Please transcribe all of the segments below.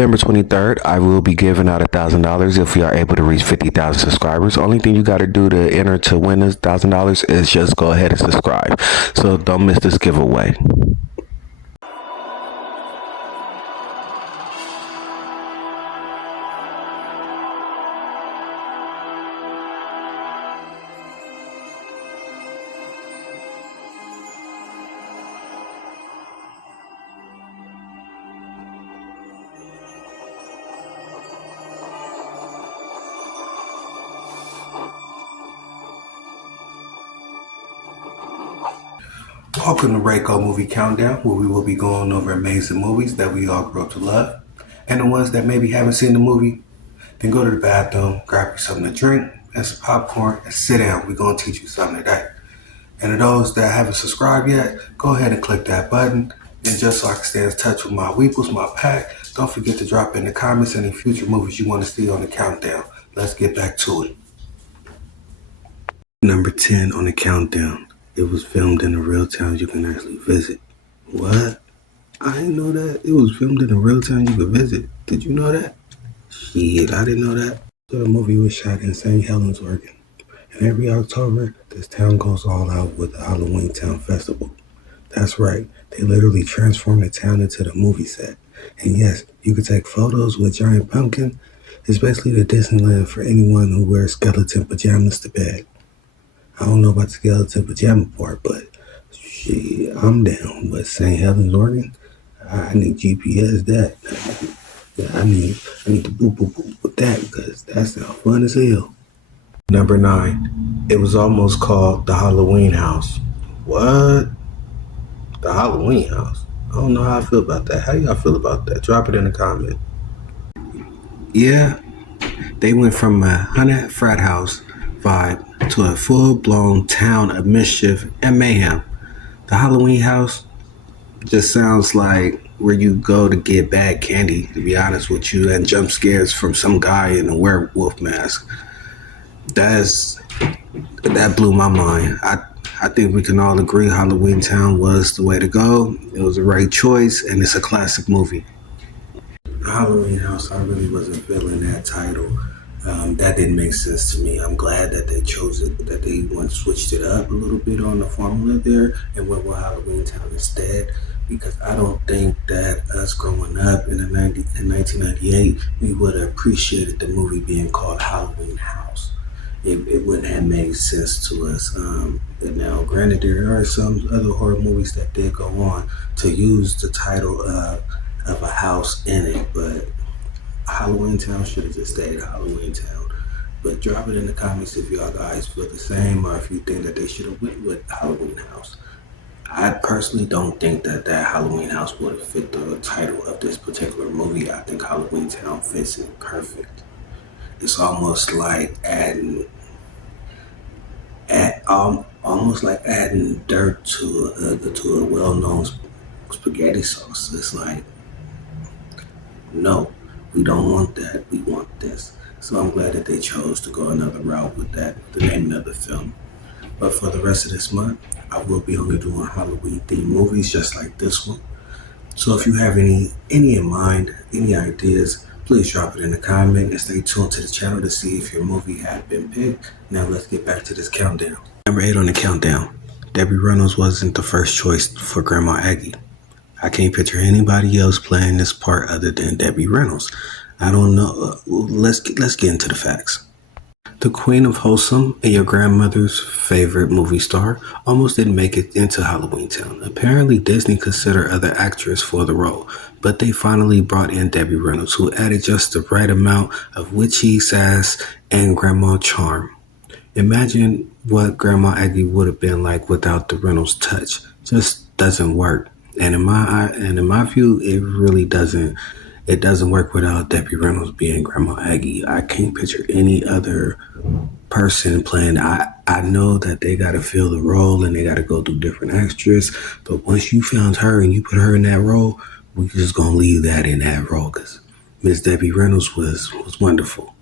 November 23rd, I will be giving out $1,000 if we are able to reach 50,000 subscribers. Only thing you got to do to enter to win this $1,000 is just go ahead and subscribe. So don't miss this giveaway. Welcome to Rayco Movie Countdown, where we will be going over amazing movies that we all grew up to love. And the ones that maybe haven't seen the movie, then go to the bathroom, grab you something to drink and some popcorn, and sit down. We're going to teach you something today. And to those that haven't subscribed yet, go ahead and click that button. And just so I can stay in touch with my weeples, my pack, don't forget to drop in the comments any future movies you want to see on the countdown. Let's get back to it. Number 10 on the countdown. It was filmed in a real town you can actually visit. What? I didn't know that. It was filmed in a real town you could visit. Did you know that? Shit, I didn't know that. So the movie was shot in St. Helens, Oregon. And every October, this town goes all out with the Halloweentown festival. That's right. They literally transform the town into the movie set. And yes, you can take photos with giant pumpkin. It's basically the Disneyland for anyone who wears skeleton pajamas to bed. I don't know about the skeleton pajama part, but shit, I'm down. But St. Helens, Oregon, I need GPS that. I need to boop boop boop with that because that sounds fun as hell. Number 9, it was almost called the Halloween House. What? The Halloween House? I don't know how I feel about that. How y'all feel about that? Drop it in the comment. Yeah, they went from a haunted frat house vibe to a full-blown town of mischief and mayhem. The Halloween House just sounds like where you go to get bad candy, to be honest with you, and jump scares from some guy in a werewolf mask. That blew my mind. I think we can all agree Halloweentown was the way to go. It was the right choice, and it's a classic movie. Halloween House, I really wasn't feeling that title. That didn't make sense to me. I'm glad that they chose it, that they switched it up a little bit on the formula there and went with Halloweentown instead, because I don't think that us growing up in 1998, we would have appreciated the movie being called Halloween House. It wouldn't have made sense to us. But now, granted, there are some other horror movies that did go on to use the title of a house in it, but Halloweentown should have just stayed Halloweentown. But drop it in the comments if y'all guys feel the same, or if you think that they should have went with Halloween House. I personally don't think that Halloween House would have fit the title of this particular movie. I think Halloweentown fits it perfect. It's almost like adding dirt to a well-known spaghetti sauce. It's like, no, we don't want that. We want this. So I'm glad that they chose to go another route with that, the name of the film. But for the rest of this month, I will be only doing Halloween themed movies just like this one. So if you have any in mind, any ideas, please drop it in the comment and stay tuned to the channel to see if your movie had been picked. Now let's get back to this countdown. Number 8 on the countdown. Debbie Reynolds wasn't the first choice for Grandma Aggie. I can't picture anybody else playing this part other than Debbie Reynolds. I don't know. Let's get into the facts. The Queen of Wholesome and your grandmother's favorite movie star almost didn't make it into Halloweentown. Apparently, Disney considered other actors for the role, but they finally brought in Debbie Reynolds, who added just the right amount of witchy sass and grandma charm. Imagine what Grandma Aggie would have been like without the Reynolds touch. Just doesn't work. And in my view, it really doesn't. It doesn't work without Debbie Reynolds being Grandma Aggie. I can't picture any other person playing. I know that they got to fill the role and they got to go through different extras. But once you found her and you put her in that role, we just gonna leave that in that role because Miss Debbie Reynolds was wonderful.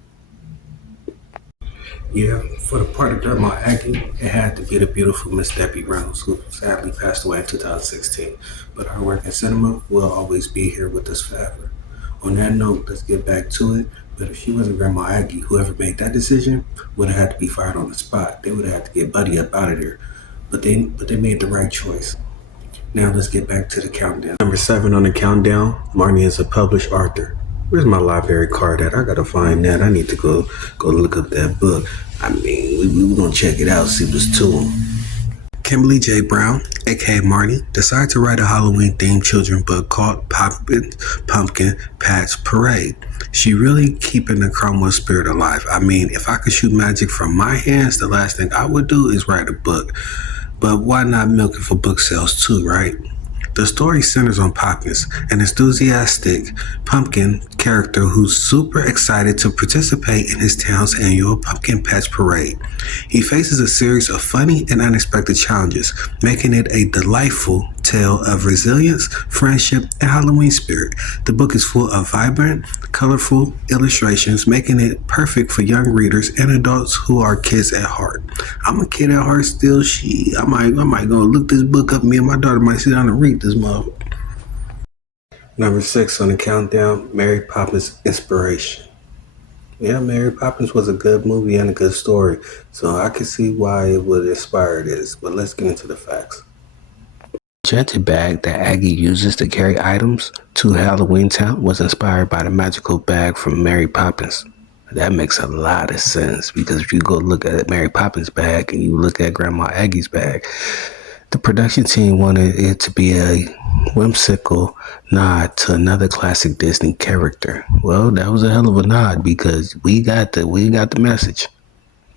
Yeah, for the part of Grandma Aggie, it had to be the beautiful Miss Debbie Reynolds, who sadly passed away in 2016. But her work in cinema will always be here with us forever. On that note, let's get back to it. But if she wasn't Grandma Aggie, whoever made that decision would have had to be fired on the spot. They would have had to get Buddy up out of there. But they made the right choice. Now let's get back to the countdown. Number 7 on the countdown, Marnie is a published author. Where's my library card at? I gotta find that. I need to go look up that book. I mean, we gonna check it out, see what's to them. Kimberly J. Brown, aka Marnie, decided to write a Halloween-themed children's book called Pumpkin Patch Parade. She really keeping the Cromwell spirit alive. I mean, if I could shoot magic from my hands, the last thing I would do is write a book. But why not milk it for book sales too, right? The story centers on Poppins, an enthusiastic pumpkin character who's super excited to participate in his town's annual Pumpkin Patch Parade. He faces a series of funny and unexpected challenges, making it a delightful tale of resilience, friendship, and Halloween spirit. The book is full of vibrant, colorful illustrations, making it perfect for young readers and adults who are kids at heart. I'm a kid at heart still. I might go look this book up. Me and my daughter might sit down and read this mother. Number 6 on the countdown, Mary Poppins Inspiration. Yeah, Mary Poppins was a good movie and a good story, so I can see why it would inspire this. But let's get into the facts. The enchanted bag that Aggie uses to carry items to Halloweentown was inspired by the magical bag from Mary Poppins. That makes a lot of sense because if you go look at Mary Poppins' bag and you look at Grandma Aggie's bag, the production team wanted it to be a whimsical nod to another classic Disney character. Well, that was a hell of a nod because we got the message.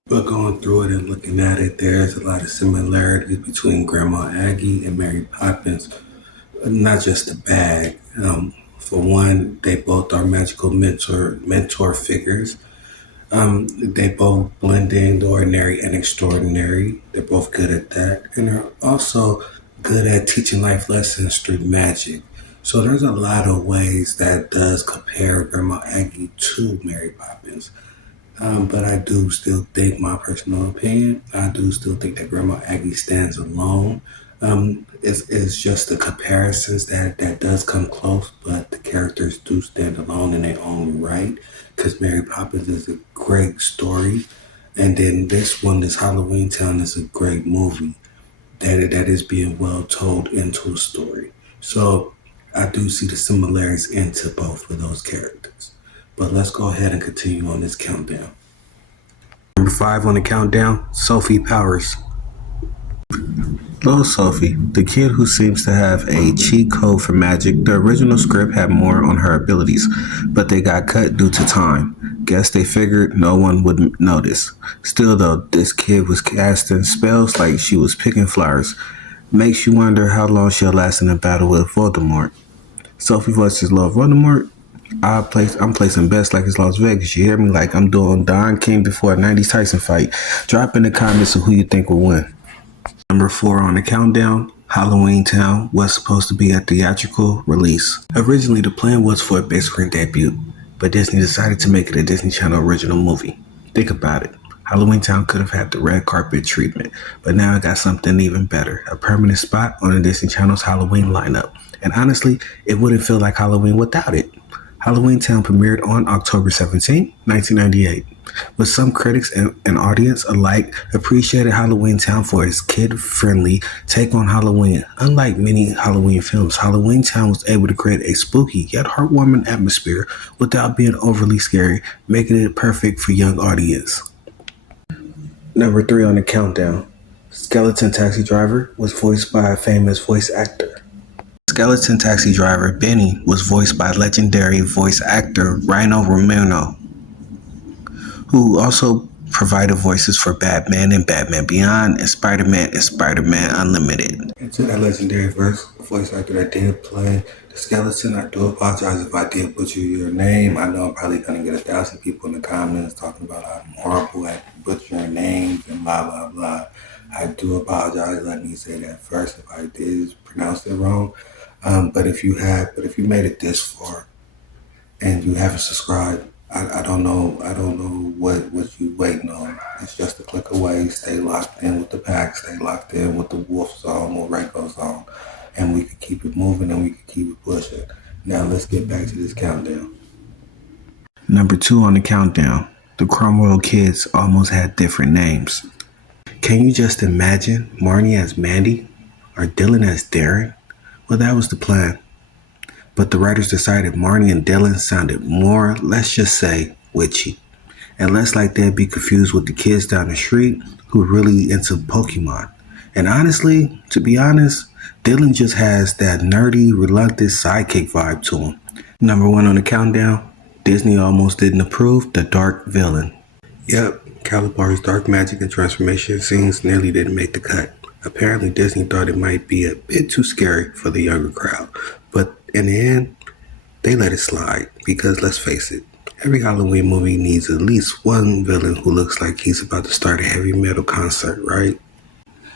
But going through it and looking at it, there's a lot of similarities between Grandma Aggie and Mary Poppins. Not just the bag. For one, they both are magical mentor figures. They both blend in the ordinary and extraordinary. They're both good at that. And they're also good at teaching life lessons through magic. So there's a lot of ways that does compare Grandma Aggie to Mary Poppins. But I do still think, my personal opinion, I do still think that Grandma Aggie stands alone. It's just the comparisons that does come close, but the characters do stand alone in their own right. Because Mary Poppins is a great story, and then this Halloweentown, is a great movie that is being well told into a story. So I do see the similarities into both of those characters. But let's go ahead and continue on this countdown. Number 5 on the countdown, Sophie Powers. Little Sophie, the kid who seems to have a cheat code for magic. The original script had more on her abilities, but they got cut due to time. Guess they figured no one would notice. Still though, this kid was casting spells like she was picking flowers. Makes you wonder how long she'll last in a battle with Voldemort. Sophie versus Lord Voldemort. I'm placing bets like it's Las Vegas. You hear me? Like I'm doing Don King before a 90s Tyson fight. Drop in the comments of who you think will win. Number 4 on the countdown, Halloweentown was supposed to be a theatrical release. Originally, the plan was for a big screen debut, but Disney decided to make it a Disney Channel original movie. Think about it. Halloweentown could have had the red carpet treatment, but now it got something even better, a permanent spot on the Disney Channel's Halloween lineup. And honestly, it wouldn't feel like Halloween without it. Halloweentown premiered on October 17, 1998. With some critics and audience alike appreciated Halloweentown for its kid-friendly take on Halloween. Unlike many Halloween films, Halloweentown was able to create a spooky yet heartwarming atmosphere without being overly scary, making it perfect for young audience. Number 3 on the countdown, Skeleton Taxi Driver was voiced by a famous voice actor. Skeleton Taxi Driver Benny was voiced by legendary voice actor Rhino Romano, who also provided voices for Batman and Batman Beyond and Spider-Man Unlimited. And to that legendary voice actor that did play the skeleton, I do apologize if I did butcher your name. I know I'm probably going to get 1,000 people in the comments talking about how I'm horrible at butchering names and blah, blah, blah. I do apologize. Let me say that first if I did pronounce it wrong. But if you made it this far and you haven't subscribed, I don't know what you waiting on. It's just a click away. Stay locked in with the pack. Stay locked in with the Wolf Zone or Ranko Zone, and we can keep it moving and we can keep it pushing. Now let's get back to this countdown. Number 2 on the countdown, the Cromwell kids almost had different names. Can you just imagine Marnie as Mandy or Dylan as Darren? Well, that was the plan. But the writers decided Marnie and Dylan sounded more, let's just say, witchy. And less like they'd be confused with the kids down the street who are really into Pokemon. And honestly, to be honest, Dylan just has that nerdy, reluctant sidekick vibe to him. Number 1 on the countdown, Disney almost didn't approve the dark villain. Yep, Calabar's dark magic and transformation scenes nearly didn't make the cut. Apparently, Disney thought it might be a bit too scary for the younger crowd, but in the end, they let it slide because let's face it, every Halloween movie needs at least one villain who looks like he's about to start a heavy metal concert, right?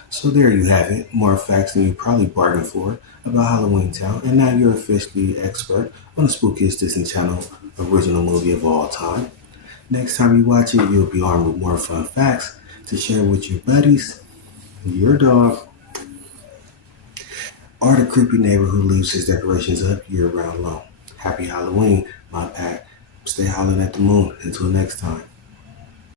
So there you have it, more facts than you probably bargained for about Halloweentown, and now you're officially expert on the spookiest Disney Channel original movie of all time. Next time you watch it, you'll be armed with more fun facts to share with your buddies, your dog, or the creepy neighbor who leaves his decorations up year round long. Happy Halloween, my pack. Stay howling at the moon. Until next time.